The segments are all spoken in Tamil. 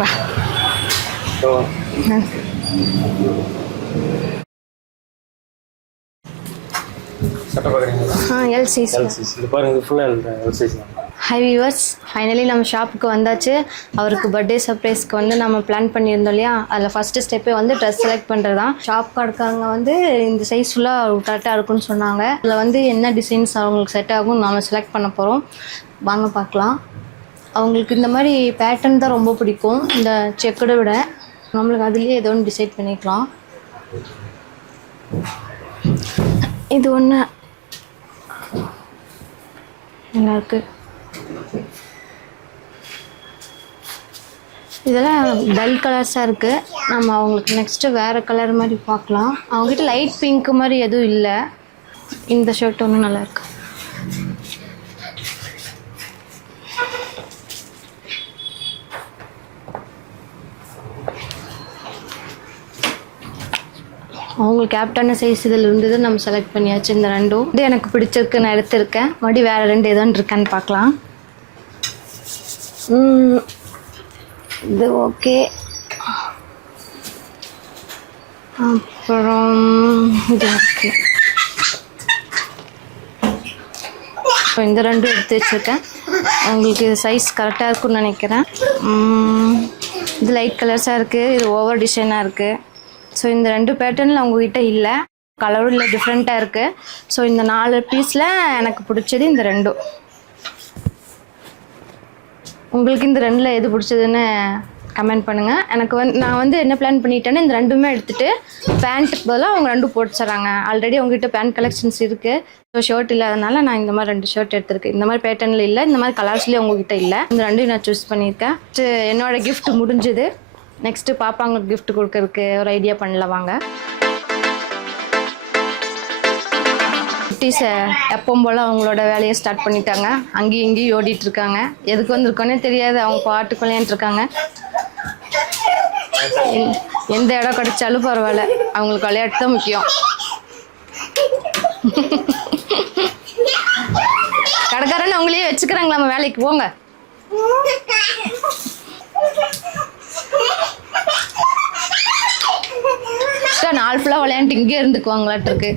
வா எல் சைஸ். இது பாருங்க, இது ஃபுல்லாக எல் சைஸ் தான். ஹை வியூவர்ஸ், ஃபைனலி நம்ம ஷாப்புக்கு வந்தாச்சு. அவருக்கு பர்த்டே சர்ப்ரைஸ்க்கு வந்து நம்ம பிளான் பண்ணியிருந்தோம் இல்லையா, அதில் ஃபஸ்ட்டு ஸ்டெப்பே வந்து ட்ரெஸ் செலக்ட் பண்ணுறது தான். ஷாப் கடைக்காரங்க வந்து இந்த சைஸ் ஃபுல்லாக கரெக்டாக இருக்குன்னு சொன்னாங்க. அதில் வந்து என்ன டிசைன்ஸ் அவங்களுக்கு செட் ஆகும் நம்ம செலக்ட் பண்ண போகிறோம். வாங்க பார்க்கலாம். அவங்களுக்கு இந்த மாதிரி பேட்டர்ன் தான் ரொம்ப பிடிக்கும், இந்த செக்கடை விட. நம்மளுக்கு அதுலேயே ஏதோ ஒன்று டிசைட் பண்ணிக்கலாம். இது ஒன்று நல்லாயிருக்கு. இதெல்லாம் டல் கலர்ஸாக இருக்குது. நம்ம அவங்களுக்கு நெக்ஸ்ட்டு வேறு கலர் மாதிரி பார்க்கலாம். அவங்ககிட்ட லைட் பிங்க் மாதிரி எதுவும் இல்லை. இந்த ஷர்ட் ஒன்றும் நல்லாயிருக்கு. அவங்களுக்கு கேப்டான சைஸ் இதில் இருந்தது, நம்ம செலக்ட் பண்ணியாச்சு. இந்த ரெண்டும் இது எனக்கு பிடிச்சிருக்கு, நான் எடுத்திருக்கேன். மறுபடியும் வேறு ரெண்டு எதுவும் இருக்கான்னு பார்க்கலாம். இது ஓகே. அப்புறம் இது ஓகே. இந்த ரெண்டும் எடுத்து வச்சுருக்கேன். உங்களுக்கு இது சைஸ் கரெக்டாக இருக்குன்னு நினைக்கிறேன். இது லைட் கலர்ஸாக இருக்குது, இது ஓவர் டிசைனாக இருக்குது. ஸோ இந்த ரெண்டு பேட்டர்னில் அவங்கக்கிட்ட இல்லை, கலரும் இல்லை, டிஃப்ரெண்ட்டாக இருக்குது. ஸோ இந்த 4 பீஸில் எனக்கு பிடிச்சது இந்த ரெண்டும். உங்களுக்கு இந்த ரெண்டில் எது பிடிச்சதுன்னு கமெண்ட் பண்ணுங்கள். எனக்கு நான் வந்து என்ன பிளான் பண்ணிட்டேன்னா, இந்த ரெண்டுமே எடுத்துகிட்டு பேண்ட்டுக்கு பதிலாக அவங்க ரெண்டும் போட்டுறாங்க. ஆல்ரெடி அவங்ககிட்ட பேண்ட் கலெக்ஷன்ஸ் இருக்குது. ஸோ ஷர்ட் இல்லாதனால நான் இந்த மாதிரி 2 ஷர்ட் எடுத்திருக்கேன். இந்த மாதிரி பேட்டர்னில் இல்லை, இந்த மாதிரி கலர்ஸ்லேயும் அவங்ககிட்ட இல்லை. இந்த ரெண்டையும் நான் சூஸ் பண்ணியிருக்கேன். என்னோடய கிஃப்ட் முடிஞ்சுது. நெக்ஸ்ட்டு பாப்பாங்களுக்கு கிஃப்ட் கொடுக்கறதுக்கு ஒரு ஐடியா பண்ணல வாங்க. குட்டீஸை எப்பவும் போல் அவங்களோட வேலையை ஸ்டார்ட் பண்ணிட்டாங்க. அங்கேயும் இங்கேயும் ஓடிட்டுருக்காங்க. எதுக்கு வந்திருக்கோன்னே தெரியாது, அவங்க பாட்டுக்கு விளையாண்டுருக்காங்க. எந்த இடம் கிடைச்சாலும் பரவாயில்ல, அவங்களுக்கு விளையாட்டு தான் முக்கியம். கடைக்காரன்னு அவங்களையே வச்சுக்கிறாங்களா, நம்ம வேலைக்கு போங்க. நாள் ஃபுல்லாக விளையாண்டு இங்கே இருந்துக்குவாங்களாட்டிருக்கு.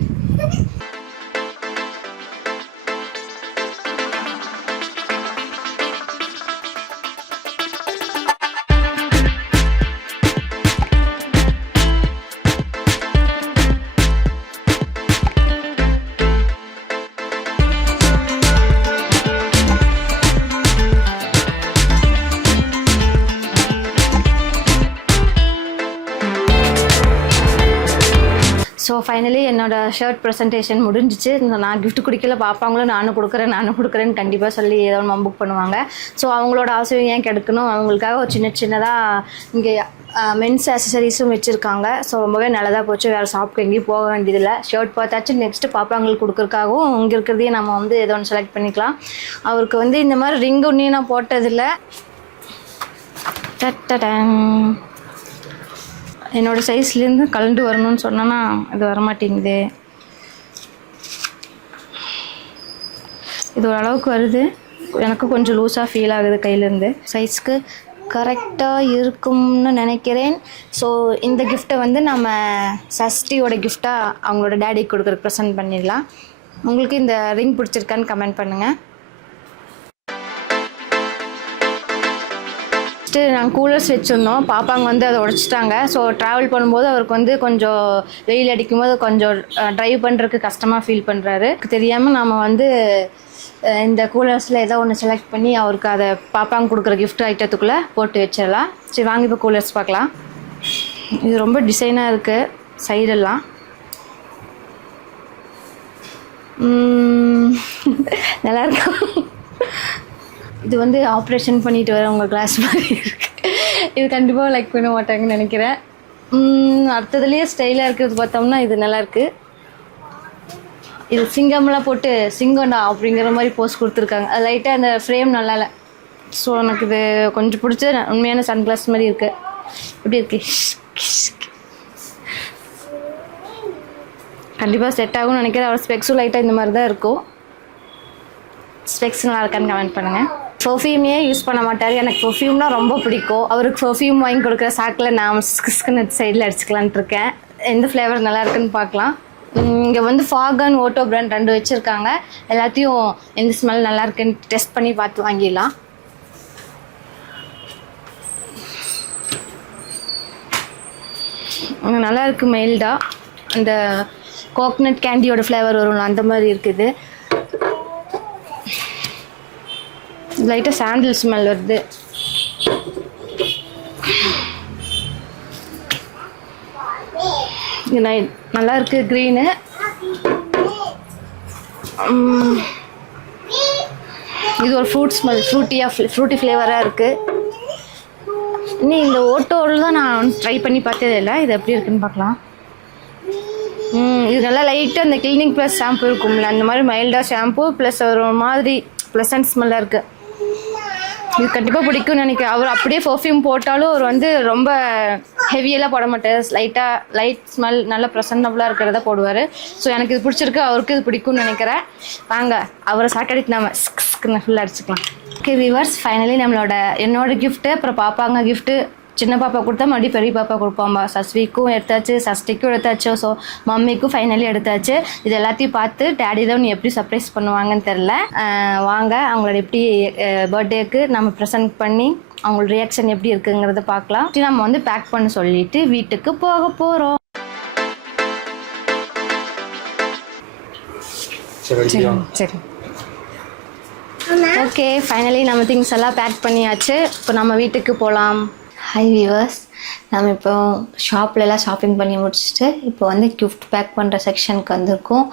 ஸோ ஃபைனலி என்னோடய ஷர்ட் ப்ரெசன்டேஷன் முடிஞ்சிச்சு. நான் கிஃப்ட் குடிக்கல, பாப்பாங்களும் நானும் கொடுக்குறேன்னு கண்டிப்பாக சொல்லி ஏதோ ஒன்று புக் பண்ணுவாங்க. ஸோ அவங்களோட ஆசையும் ஏன் கெடுக்கணும், அவங்களுக்காக ஒரு சின்னதாக இங்கே மென்ஸ் ஆக்சசரிஸும் வச்சுருக்காங்க. ஸோ ரொம்பவே நல்லதாக போச்சு. வேறு ஷாப்புக்கு எங்கேயும் போக வேண்டியதில்லை. ஷர்ட் பார்த்தாச்சு. நெக்ஸ்ட்டு பாப்பாங்களுக்கு கொடுக்குறக்காகவும் இங்கே இருக்கிறதையே நம்ம வந்து ஏதோ ஒன்று செலக்ட் பண்ணிக்கலாம். அவருக்கு வந்து இந்த மாதிரி ரிங் ஒன்றையும் நான் போட்டதில்லை. என்னோடய சைஸ்லேருந்து கலந்து வரணும்னு சொன்னேன்னா இது வரமாட்டேங்குது. இது ஓரளவுக்கு வருது, எனக்கு கொஞ்சம் லூஸாக ஃபீல் ஆகுது கையிலேருந்து. சைஸ்க்கு கரெக்டாக இருக்கும்னு நினைக்கிறேன். ஸோ இந்த கிஃப்ட்டை வந்து நம்ம சஷ்டியோட கிஃப்டாக அவங்களோட டேடிக்கு கொடுக்குறதுக்கு ப்ரெசென்ட் பண்ணிடலாம். உங்களுக்கு இந்த ரிங் பிடிச்சிருக்கான்னு கமெண்ட் பண்ணுங்கள். ஃபஸ்ட்டு நாங்கள் கூலர்ஸ் வச்சுருந்தோம். பாப்பாங்க வந்து அதை உடச்சிட்டாங்க. ஸோ ட்ராவல் பண்ணும்போது அவருக்கு வந்து கொஞ்சம் வெயில் அடிக்கும்போது கொஞ்சம் ட்ரைவ் பண்ணுறதுக்கு கஷ்டமாக ஃபீல் பண்ணுறாரு. தெரியாமல் நம்ம வந்து இந்த கூலர்ஸில் ஏதோ ஒன்று செலக்ட் பண்ணி அவருக்கு அதை பாப்பாங்க கொடுக்குற கிஃப்ட் ஐட்டத்துக்குள்ளே போட்டு வச்சிடலாம். சரி வாங்கி இப்போ கூலர்ஸ் பார்க்கலாம். இது ரொம்ப டிசைனாக இருக்குது சைடெல்லாம். நல்லாயிருக்கும். இது வந்து ஆப்ரேஷன் பண்ணிட்டு வர உங்கள் கிளாஸ் மாதிரி இருக்குது. இது கண்டிப்பாக லைக் பண்ண மாட்டாங்கன்னு நினைக்கிறேன். அடுத்ததுலேயே ஸ்டைலாக இருக்கிறது பார்த்தோம்னா இது நல்லாயிருக்கு. இது சிங்கம்லாம் போட்டு சிங்கம்டா அப்படிங்கிற மாதிரி போஸ்ட் கொடுத்துருக்காங்க. அது லைட்டாக அந்த ஃப்ரேம் நல்லா இல்லை. ஸோ எனக்கு இது கொஞ்சம் பிடிச்சது. உண்மையான சன் கிளாஸ் மாதிரி இருக்குது. எப்படி இருக்கு? கண்டிப்பாக செட் ஆகும்னு நினைக்கிறேன். அவர் ஸ்பெக்ஸும் லைட்டாக இந்த மாதிரி தான் இருக்கும். ஸ்பெக்ஸ் நல்லா இருக்கான்னு கமெண்ட் பண்ணுங்கள். பெர்ஃப்யூமே யூஸ் பண்ண மாட்டார். எனக்கு பெர்ஃப்யூம்னா ரொம்ப பிடிக்கும். அவருக்கு பெர்ஃப்யூம் வாங்கி கொடுக்குற சாக்கில் நான் ஸ்கிஸ்க்கு சைடில் அடிச்சுக்கலான்ட்டு இருக்கேன். எந்த ஃப்ளேவர் நல்லா இருக்குன்னு பார்க்கலாம். இங்கே வந்து ஃபாகன் ஓட்டோ பிராண்ட் 2 வச்சுருக்காங்க. எல்லாத்தையும் எந்த ஸ்மெல் நல்லா இருக்குன்னு டெஸ்ட் பண்ணி பார்த்து வாங்கிடலாம். நல்லா இருக்குது மைல்டாக. அந்த கோகனட் கேண்டியோட ஃப்ளேவர் வரும்ல அந்த மாதிரி இருக்குது. லைட்டாக சாண்டில் ஸ்மெல் வருது. நல்லா இருக்குது க்ரீனு. இது ஒரு ஃப்ரூட் ஸ்மெல், ஃப்ரூட்டி ஃப்ளேவராக இருக்குது. இன்னும் இந்த ஓட்டோவில் தான் நான் ட்ரை பண்ணி பார்த்ததே இல்லை. இது எப்படி இருக்குன்னு பார்க்கலாம். இது நல்லா லைட்டாக அந்த கிளீனிங் ப்ளஸ் ஷாம்பு இருக்கும்ல அந்த மாதிரி மைல்டாக ஷாம்பு ப்ளஸ் ஒரு மாதிரி ப்ளசன்ட் ஸ்மெல்லாக இருக்குது. இது கண்டிப்பாக பிடிக்கும்னு நினைக்கிறேன். அவர் அப்படியே பெர்ஃப்யூம் போட்டாலும் அவர் வந்து ரொம்ப ஹெவியெல்லாம் போட மாட்டார். லைட் ஸ்மெல் நல்ல ப்ரெசன்டபுளாக இருக்கிறத போடுவார். ஸோ எனக்கு இது பிடிச்சிருக்கு, அவருக்கு இது பிடிக்கும்னு நினைக்கிறேன். வாங்க அவரை சாக்கடிக்கு நம்ம ஸ்கின்னு ஃபுல்லாக அடிச்சுக்கலாம். ஓகே வியூவர்ஸ், ஃபைனலி என்னோட கிஃப்ட்டு அப்புறம் பாப்பாங்க கிஃப்ட்டு. சின்ன பாப்பா கொடுத்தா மறுபடியும் பெரிய பாப்பா கொடுப்பாம்பா. சஸ்விக்கும் எடுத்தாச்சு, சஷ்டிக்கும் எடுத்தாச்சு, ஸோ மம்மிக்கும் ஃபைனலி எடுத்தாச்சு. இது எல்லாத்தையும் பார்த்து டேடி தான் நீ எப்படி சர்ப்ரைஸ் பண்ணுவாங்கன்னு தெரில. வாங்க அவங்களோட எப்படி பர்த்டேக்கு நம்ம ப்ரெசென்ட் பண்ணி அவங்களோட ரியாக்ஷன் எப்படி இருக்குங்கிறத பார்க்கலாம். நம்ம வந்து பேக் பண்ண சொல்லிட்டு வீட்டுக்கு போக போகிறோம். சரி ஓகே, ஃபைனலி நம்ம திங்ஸ் எல்லாம் பேக் பண்ணியாச்சு. இப்போ நம்ம வீட்டுக்கு போகலாம். ஹை வியூவர்ஸ், நம்ம இப்போ ஷாப்லலாம் ஷாப்பிங் பண்ணி முடிச்சுட்டு இப்போ வந்து கிஃப்ட் பேக் பண்ணுற செக்ஷனுக்கு வந்திருக்கோம்.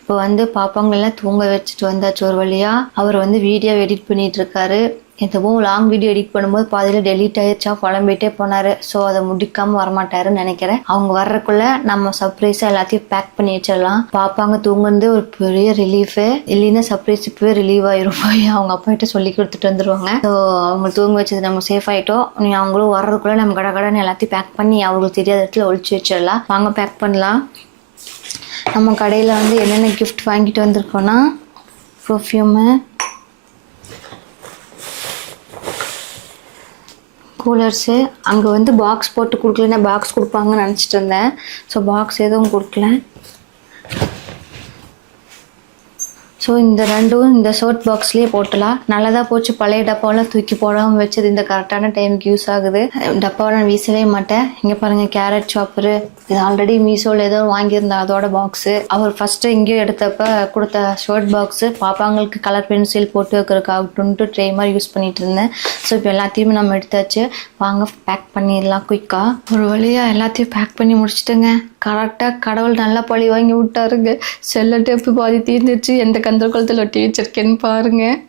இப்போ வந்து பாப்பாங்களெல்லாம் தூங்க வச்சுட்டு வந்தாச்சு ஒரு வழியாக. அவர் வந்து வீடியோ எடிட் பண்ணிகிட்ருக்காரு. எதுவும் லாங் வீடியோ எடிட் பண்ணும்போது பாதியில் டெலீட் ஆகிடுச்சா, புலம்பிகிட்டே போனார். ஸோ அதை முடிக்காமல் வரமாட்டாருன்னு நினைக்கிறேன். அவங்க வர்றதுக்குள்ளே நம்ம சர்ப்ரைஸாக எல்லாத்தையும் பேக் பண்ணி வச்சிடலாம். பாப்பாங்க தூங்குறது ஒரு பெரிய ரிலீஃபு. இல்லைன்னா சர்ப்ரைஸ் இப்போவே ரிலீவ் ஆகிரும். போய் அவங்க அப்பாகிட்ட சொல்லி கொடுத்துட்டு வந்துடுவாங்க. ஸோ அவங்க தூங்க வச்சது நம்ம சேஃப் ஆகிட்டோம். அவங்களும் வர்றதுக்குள்ளே நம்ம கடன்னு எல்லாத்தையும் பேக் பண்ணி அவங்களுக்கு தெரியாத இடத்துல ஒழிச்சு வச்சிடலாம். வாங்க பேக் பண்ணலாம். நம்ம கடையில் வந்து என்னென்ன கிஃப்ட் வாங்கிட்டு வந்திருக்கோன்னா பர்ஃப்யூமு, கூலர்ஸு. அங்கே வந்து பாக்ஸ் போட்டு கொடுக்கலன்னா பாக்ஸ் கொடுப்பாங்கன்னு நினச்சிட்டு இருந்தேன். ஸோ பாக்ஸ் எதுவும் கொடுக்கல. ஸோ இந்த ரெண்டும் இந்த ஷர்ட் பாக்ஸ்லேயே போட்டலாம். நல்லதாக போச்சு. பழைய டப்பாவெல்லாம் தூக்கி போடாமல் வச்சது இந்த கரெக்டான டைமுக்கு யூஸ் ஆகுது. டப்பாவை நான் வீசவே மாட்டேன். இங்கே பாருங்கள், கேரட் சாப்பரு. இது ஆல்ரெடி மீஷோவில் ஏதோ வாங்கியிருந்தேன் அதோட பாக்ஸு. அவர் ஃபஸ்ட்டு எங்கேயோ எடுத்தப்போ கொடுத்த ஷர்ட் பாக்ஸு. பாப்பாங்களுக்கு கலர் பென்சில் போட்டு வைக்கிறதுக்காகட்டுன்ட்டு ட்ரே மாதிரி யூஸ் பண்ணிகிட்டு இருந்தேன். ஸோ இப்போ எல்லாத்தையுமே நம்ம எடுத்தாச்சு. வாங்க பேக் பண்ணிடலாம் குயிக்காக. ஒரு வழியாக எல்லாத்தையும் பேக் பண்ணி முடிச்சுட்டுங்க. கரெக்டாக கடவுள் நல்லா பழி வாங்கி விட்டாருங்க. செல்லோ டேப்பு பாதி தீர்ந்துச்சு. எந்த கந்தர குளத்தில் ஒட்டி வச்சிருக்கேன்னு பாருங்கள்.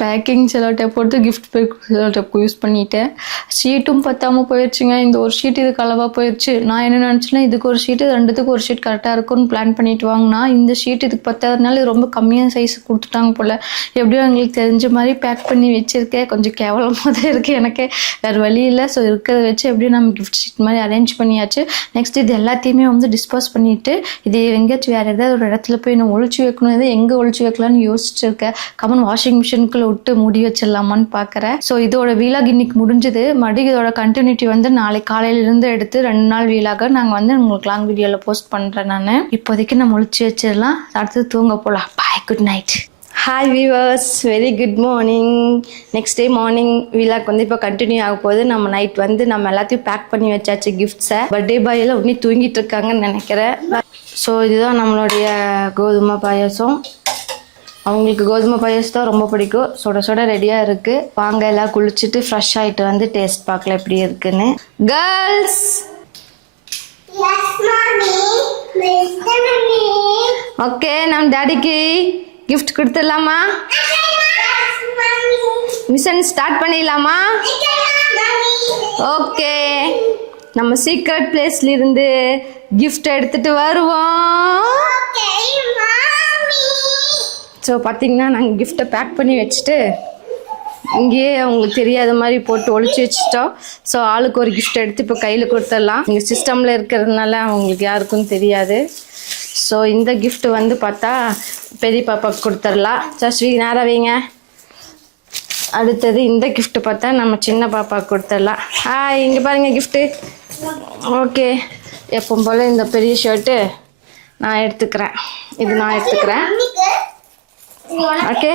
பேக்கிங் செல்லோ டேப் போட்டு கிஃப்ட் செல்லோ டேப் யூஸ் பண்ணிட்டேன். ஷீட்டும் பத்தாமல் போயிடுச்சுங்க. இந்த ஒரு ஷீட் இதுக்கு அளவாக போயிடுச்சு. நான் என்ன நினச்சேன்னா இதுக்கு ஒரு ஷீட்டு, ரெண்டுத்துக்கு ஒரு ஷீட் கரெக்டாக இருக்கும்னு பிளான் பண்ணிட்டு வாங்கினா இந்த ஷீட் இதுக்கு பத்தாததுனால இது ரொம்ப கம்மியான சைஸ் கொடுத்துட்டாங்க போல். எப்படியோ எங்களுக்கு தெரிஞ்ச மாதிரி பேக் பண்ணி வச்சுருக்கேன். கொஞ்சம் கேவலமாக தான் இருக்குது எனக்கு, வேறு வழி இல்லை. ஸோ இருக்கிறத வச்சு எப்படியும் நம்ம கிஃப்ட் ஷீட் மாதிரி அரேஞ்ச் பண்ணியாச்சு. நெக்ஸ்ட் இது எல்லாத்தையுமே வந்து டிஸ்போஸ் பண்ணிவிட்டு இது எங்கேயாச்சும் வேறு ஏதாவது ஒரு இடத்துல போய் நான் ஒழிச்சு வைக்கணும். எது எங்கே ஒழிச்சு வைக்கலான்னு யோசிச்சுருக்கேன். கமன் வாஷிங் மிஷினுக்குள்ளே விட்டு மூடி வச்சிடலாமான்னு பார்க்குறேன். ஸோ இதோட வீலாக் இன்னைக்கு முடிஞ்சுது. மறுபடியும் இதோட கண்டினியூட்டி வந்து நாளைக்கு காலையிலேருந்து எடுத்து 2 நாள் வீலாக நாங்கள் வந்து உங்களுக்கு லாங் வீடியோவில் போஸ்ட் பண்ணுறேன். நான் இப்போதைக்கு நம்ம ஒழிச்சு வச்சிடலாம். அடுத்து தூங்க போகலாம். Bye, good night. Hi viewers, very good morning. Next day morning வீலாக் வந்து இப்போ கண்டினியூ ஆக போகுது. நம்ம நைட் வந்து நம்ம எல்லாத்தையும் பேக் பண்ணி வச்சாச்சு கிஃப்ட்ஸை. பர்த்டே பாய் எல்லாம் இன்னும் தூங்கிட்டு இருக்காங்கன்னு நினைக்கிறேன். ஸோ இதுதான் நம்மளுடைய கோதுமை பாயாசம். அவங்களுக்கு கோதுமை பாயாசம் தான் ரொம்ப பிடிக்கும். சுட சுட ரெடியாக இருக்குது. வாங்க எல்லாம் குளிச்சுட்டு ஃப்ரெஷ் ஆகிட்டு வந்து டேஸ்ட் பார்க்கலாம் எப்படி இருக்குன்னு. கேர்ள்ஸ், ஓகே, நம்ம டாடிக்கு கிஃப்ட் கொடுத்துடலாமா? மிஷன் ஸ்டார்ட் பண்ணிடலாமா? ஓகே, நம்ம சீக்ரெட் பிளேஸ்ல இருந்து கிஃப்ட் எடுத்துட்டு வருவோம். ஸோ பார்த்தீங்கன்னா நாங்கள் கிஃப்ட்டை பேக் பண்ணி வச்சுட்டு இங்கேயே அவங்களுக்கு தெரியாத மாதிரி போட்டு ஒழிச்சு வச்சுட்டோம். ஸோ ஆளுக்கு ஒரு கிஃப்ட் எடுத்து இப்போ கையில் கொடுத்துடலாம். இங்கே சிஸ்டமில் இருக்கிறதுனால அவங்களுக்கு யாருக்கும் தெரியாது. ஸோ இந்த கிஃப்ட் வந்து பார்த்தா பெரிய பாப்பாவுக்கு கொடுத்துடலாம். சஸ்வி நேரம் வைங்க. அடுத்தது இந்த gift பார்த்தா நம்ம சின்ன பாப்பா கொடுத்துடலாம். இங்கே பாருங்க gift. ஓகே, எப்பவும் போல் இந்த பெரிய ஷர்ட்டு நான் எடுத்துக்கிறேன். இது நான் எடுத்துக்கிறேன். ஓகே,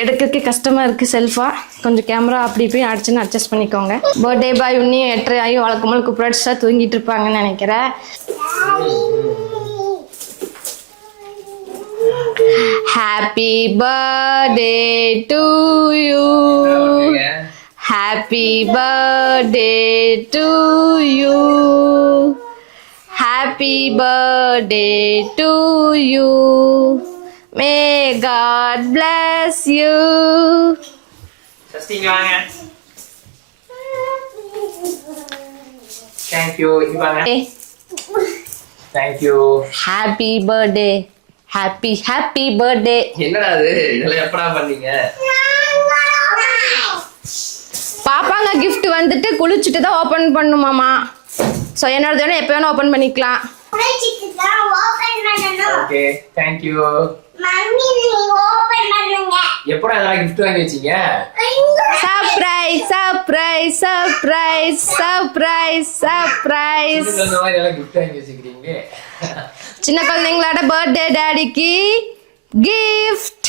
எடுக்கிறதுக்கு கஷ்டமாக இருக்குது செல்ஃபாக. கொஞ்சம் கேமரா அப்படி போய் அடிச்சுன்னு அட்ஜஸ்ட் பண்ணிக்கோங்க. பர்த்டே பாய் இன்னும் 8:30 ஆகி வழக்கமாக குப்ராட்ஸாக தூங்கிட்டு இருப்பாங்கன்னு நினைக்கிறேன். Happy birthday to you. Happy birthday to you. Happy birthday to you. May God bless you. Sasti வாங்க. Thank you. இங்க வாங்க. Thank you. Happy birthday. Happy birthday. என்னடா இது? இதெல்லாம் எப்படா பண்ணீங்க? பாப்பாங்க gift வந்துட்டு குளிச்சுட்டு தான் ஓபன் பண்ணுமாமா. ஸோ என்னோட தானே எப்போ வேணா ஓபன் பண்ணிக்கலாம். Okay, thank you. மம்மி நீ ஓபன் பண்ணுங்க. எப்படா இதெல்லாம் gift வாங்கி வச்சீங்க? சர்ப்ரைஸ். இந்த மாதிரி எல்லாம் gift வாங்கி வச்சிருக்கீங்க. சின்ன குழந்தைங்களோட பர்த்டே டாடிக்கு கிஃப்ட்.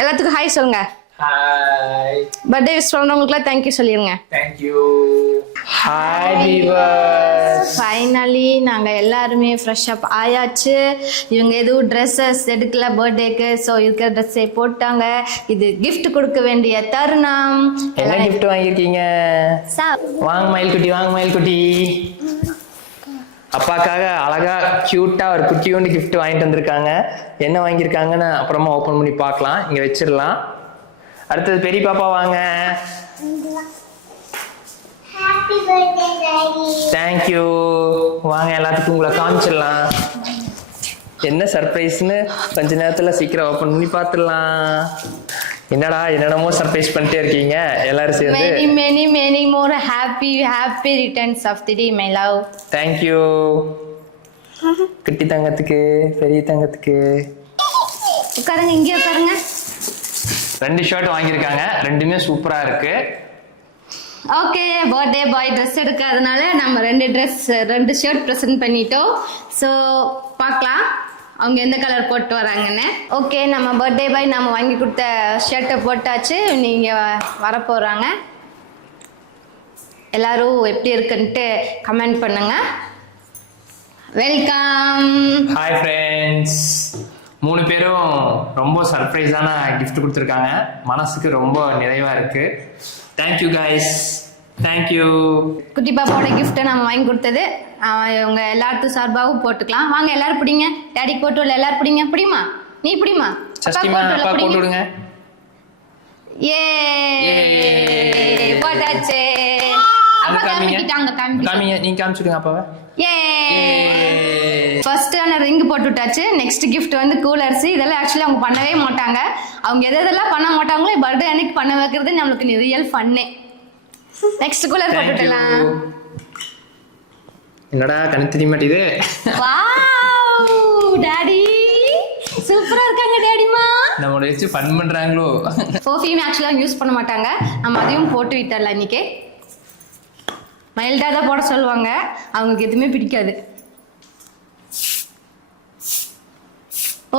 எல்லாத்துக்கும் ஹாய் சொல்லுங்க. ஹாய். பர்த்டே விஷ் பண்ணுறவங்களுக்குலாம் தேங்க்யூ சொல்லிடுங்க. தேங்க்யூ. Hi viewers. ஃபைனலி நாங்கள் எல்லாருமே ஃப்ரெஷ் அப் ஆயாச்சு. இவங்க எதுவும் ட்ரெஸ்ஸஸ் எடுக்கல பர்த்டேக்கு. ஸோ இருக்கிற ட்ரெஸ்ஸை போட்டாங்க. இது கிஃப்ட் கொடுக்க வேண்டிய தருணம். என்ன கிஃப்ட் வாங்கியிருக்கீங்க? வாங்க மயில்குட்டி, வாங்க மயில்குட்டி. அப்பாக்காக அழகா கியூட்டா ஒரு குட்டியோண்டு கிஃப்ட் வாங்கிட்டு வந்திருக்காங்க. என்ன வாங்கியிருக்காங்கன்னு அப்புறமா ஓப்பன் பண்ணி பார்க்கலாம். இங்க வச்சிடலாம். அடுத்தது பெரிய பாப்பா வாங்க. தேங்க்யூ. வாங்க எல்லாத்துக்கும் உங்களை காமிச்சிடலாம். என்ன சர்ப்ரைஸ்னு கொஞ்ச நேரத்துல சீக்கிரம் ஓப்பன் பண்ணி பார்த்துடலாம். என்னடா என்னென்னமோ சர்ப்ரைஸ் பண்ணிட்டே இருக்கீங்க எல்லாரும் சேர்ந்து. many more happy returns of the day my love. Thank you. குட்டி தங்கத்துக்கு பெரிய தங்கத்துக்கு. உட்காருங்க, இங்கே உட்காருங்க. 2 ஷர்ட் வாங்கியிருக்காங்க. ரெண்டுமே சூப்பரா இருக்கு. ஓகே, பர்த்டே பாய் ட்ரெஸ் எடுக்காதனால நம்ம 2 ஷர்ட் ப்ரெசென்ட் பண்ணிட்டோம். ஸோ பார்க்கலாம் அவங்க எந்த கலர் போட்டு வராங்கன்னு. ஓகே, நம்ம பர்த்டே பாய் நம்ம வாங்கி கொடுத்த ஷர்ட்டை போட்டாச்சு. நீங்கள் வரப்போகிறாங்க. எல்லாரும் எப்படி இருக்குன்ட்டு கமெண்ட் பண்ணுங்க. வெல்கம். Hi friends. 3 பேரும் ரொம்ப சர்ப்ரைஸான கிஃப்ட் கொடுத்துருக்காங்க. மனசுக்கு ரொம்ப நிறைவா இருக்கு. Thank you guys. தேங்க்யூ. குட்டி பாப்பாவோட கிஃப்ட்டை நம்ம வாங்கி கொடுத்தது இவங்க எல்லாத்துக்கும் சார்பாகவும் போட்டுக்கலாம். வாங்க எல்லாரும் பிடிங்க. டேடி போட்டு விடல, எல்லாரும் பிடிங்க. பிடிமா, நீ பிடிமா. சஷ்டிமா அப்பா போட்டு விடுங்க. ஏ போட்டாச்சு. அப்பா காமிக்கிட்டாங்க. காமிங்க, நீங்க காமிச்சுடுங்க அப்பாவை. ஏ ஃபர்ஸ்ட் ரிங் போட்டு விட்டாச்சு. நெக்ஸ்ட் கிஃப்ட் வந்து கூலர்ஸ். இதெல்லாம் ஆக்சுவலி அவங்க பண்ணவே மாட்டாங்க. அவங்க எதெல்லாம் பண்ண மாட்டாங்களோ பர்த்டே அன்னைக்கு பண்ண வைக்கிறது நம்மளுக்கு ரியல் ஃபன்னே. நெக்ஸ்ட் கூலர் போட்டுடலாம். என்னடா கண்ணு தெரிய மாட்டேது. வாவ் டாடி சூப்பரா இருக்காங்க டாடிமா. நம்மள வச்சு ஃபன் பண்றாங்களோ. பர்ஃபியூம் ஆக்சுவலாக யூஸ் பண்ண மாட்டாங்க. நம்ம அதையும் போட்டு விட்டுடலாம் இன்னைக்கு. மைல்டாக தான் போட சொல்லுவாங்க. அவங்களுக்கு எதுவுமே பிடிக்காது.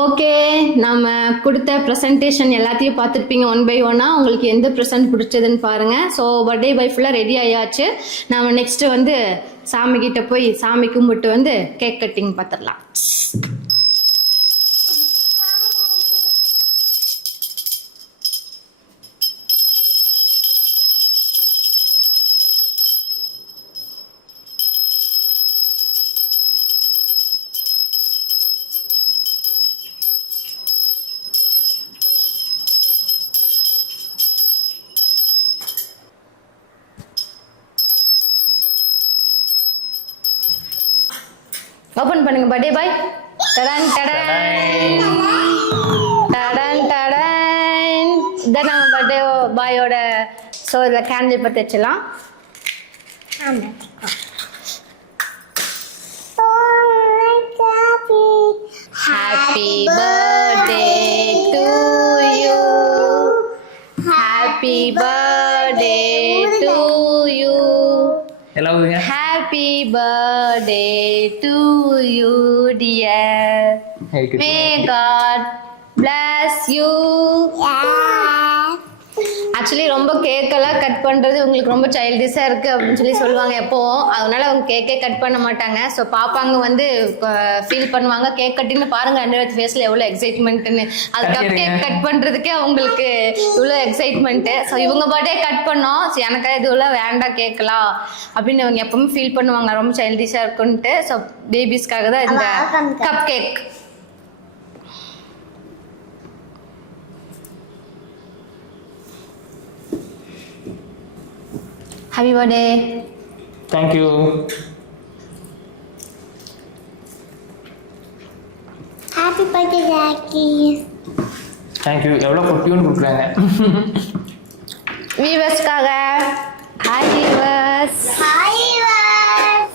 ஓகே, நம்ம கொடுத்த ப்ரெசன்டேஷன் எல்லாத்தையும் பார்த்துருப்பீங்க ஒன் பை ஒன்னாக. உங்களுக்கு எந்த ப்ரெசன்ட் பிடிச்சதுன்னு பாருங்கள். ஸோ பர்த்டே பாய் ஃபுல்லாக ரெடி ஆயாச்சு. நம்ம நெக்ஸ்ட்டு வந்து சாமிக்கிட்ட போய் சாமி கும்பிட்டு வந்து கேக் கட்டிங் பார்த்துடலாம். ஓபன் பண்ணுங்க பர்த்டே பாய். டடன் டடன் டடன் டடன். இதான் நம்ம பர்த்டே பாயோட. ஸோ இதில் கேண்டில் பற்றி வச்சிடலாம். Happy birthday to you. Happy birthday to you. எல்லாம் ஊதுங்க. Happy birthday to you dear. May God bless you. Actually ரொம்ப கேக்கெல்லாம் கட் பண்ணுறது உங்களுக்கு ரொம்ப சைல்டிஷாக இருக்குது அப்படின்னு சொல்லி சொல்லுவாங்க எப்போவும். அதனால அவங்க கேக்கே கட் பண்ண மாட்டாங்க. ஸோ பாப்பாங்க வந்து ஃபீல் பண்ணுவாங்க கேக் கட்டின்னு பாருங்கள் 2 பேர் ஃபேஸில் எவ்வளோ எக்ஸைட்மெண்ட்டுன்னு. அது கப் கேக் கட் பண்ணுறதுக்கே அவங்களுக்கு இவ்வளோ எக்ஸைட்மெண்ட்டு. ஸோ இவங்க பர்த்டே கட் பண்ணோம். ஸோ எனக்கு இது இவ்வளோ வேண்டாம் கேட்கலாம் அப்படின்னு அவங்க எப்பவுமே ஃபீல் பண்ணுவாங்க ரொம்ப சைல்டிஷாக இருக்குன்ட்டு. ஸோ பேபிஸ்க்காக தான் இந்த cup cake. Happy birthday. Thank you. Happy birthday, Jackie. Thank you. எவ்வளோ குட்டியோன்னு கொடுக்குறாங்க. வியூவர்ஸ்க்காக ஹாய் வியூவர்ஸ். Hi,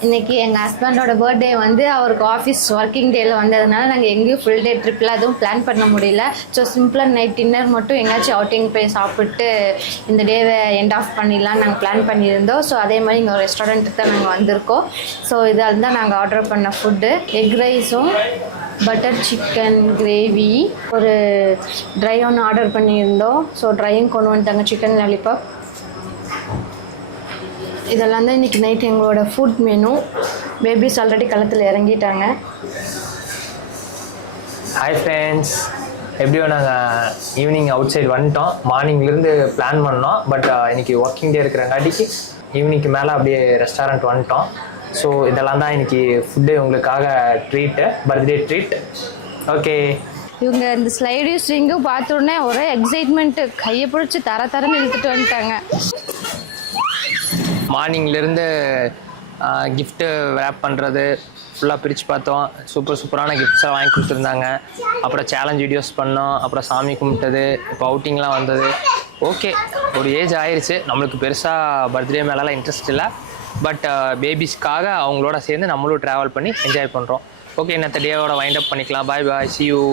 இன்னைக்கு எங்கள் ஹஸ்பண்டோட பர்த்டே வந்து அவருக்கு ஆஃபீஸ் ஒர்க்கிங் டேயில் வந்ததுனால நாங்கள் எங்கேயும் ஃபுல் டே ட்ரிப்பில் அதுவும் பிளான் பண்ண முடியல. ஸோ சிம்பிளாக நைட் டின்னர் மட்டும் எங்கேயாச்சும் அவுட்டிங் போய் சாப்பிட்டு இந்த டேவை எண்ட் ஆஃப் பண்ணிடலாம் நாங்கள் பிளான் பண்ணியிருந்தோம். ஸோ அதே மாதிரி இங்கே ஒரு ரெஸ்டாரண்ட்டுக்கு தான் நாங்கள் வந்திருக்கோம். ஸோ இதால் தான் நாங்கள் ஆர்டர் பண்ண ஃபுட்டு எக் ரைஸும் பட்டர் சிக்கன் கிரேவி ஒரு ட்ரை ஒன்று ஆர்டர் பண்ணியிருந்தோம். ஸோ ட்ரையும் கொண்டு வந்துட்டாங்க சிக்கன் லாலிபாப். இதெல்லாம் தான் இன்றைக்கி நைட் எங்களோட ஃபுட் மெனு. பேபிஸ் ஆல்ரெடி களத்தில் இறங்கிட்டாங்க. ஹாய் ஃப்ரெண்ட்ஸ், எப்படியோ நாங்கள் ஈவினிங் அவுட் சைடு வந்துட்டோம். மார்னிங்லேருந்து பிளான் பண்ணோம். பட் இன்றைக்கி ஒர்க்கிங் டே இருக்கிறங்காட்டிக்கு ஈவினிங்க்கு மேலே அப்படியே ரெஸ்டாரண்ட் வந்துட்டோம். ஸோ இதெல்லாம் தான் இன்றைக்கி ஃபுட்டு உங்களுக்காக ட்ரீட்டு, பர்த்டே ட்ரீட். ஓகே, இவங்க இந்த ஸ்லைடிங் ஸ்ட்ரிங்கும் பார்த்தோன்னே ஒரே எக்ஸைட்மெண்ட்டு கையை பிடிச்சி தரன்னு இழுத்துட்டு வந்துட்டாங்க. மார்னிங்லேருந்து கிஃப்ட்டு ரேப் பண்ணுறது ஃபுல்லாக பிரித்து பார்த்தோம். சூப்பரான கிஃப்ட்ஸாக வாங்கி கொடுத்துருந்தாங்க. அப்புறம் சேலஞ்ச் வீடியோஸ் பண்ணோம். அப்புறம் சாமி கும்பிட்டது. இப்போ அவுட்டிங்லாம் வந்தது. ஓகே, ஒரு ஏஜ் ஆயிடுச்சு. நம்மளுக்கு பெருசாக பர்த்டே மேலெலாம் இன்ட்ரெஸ்ட் இல்லை. பட் பேபிஸ்க்காக அவங்களோட சேர்ந்து நம்மளும் ட்ராவல் பண்ணி என்ஜாய் பண்ணுறோம். ஓகே, இன்னத்த டேவோட வைண்ட் அப் பண்ணிக்கலாம். பாய் பாய், see you.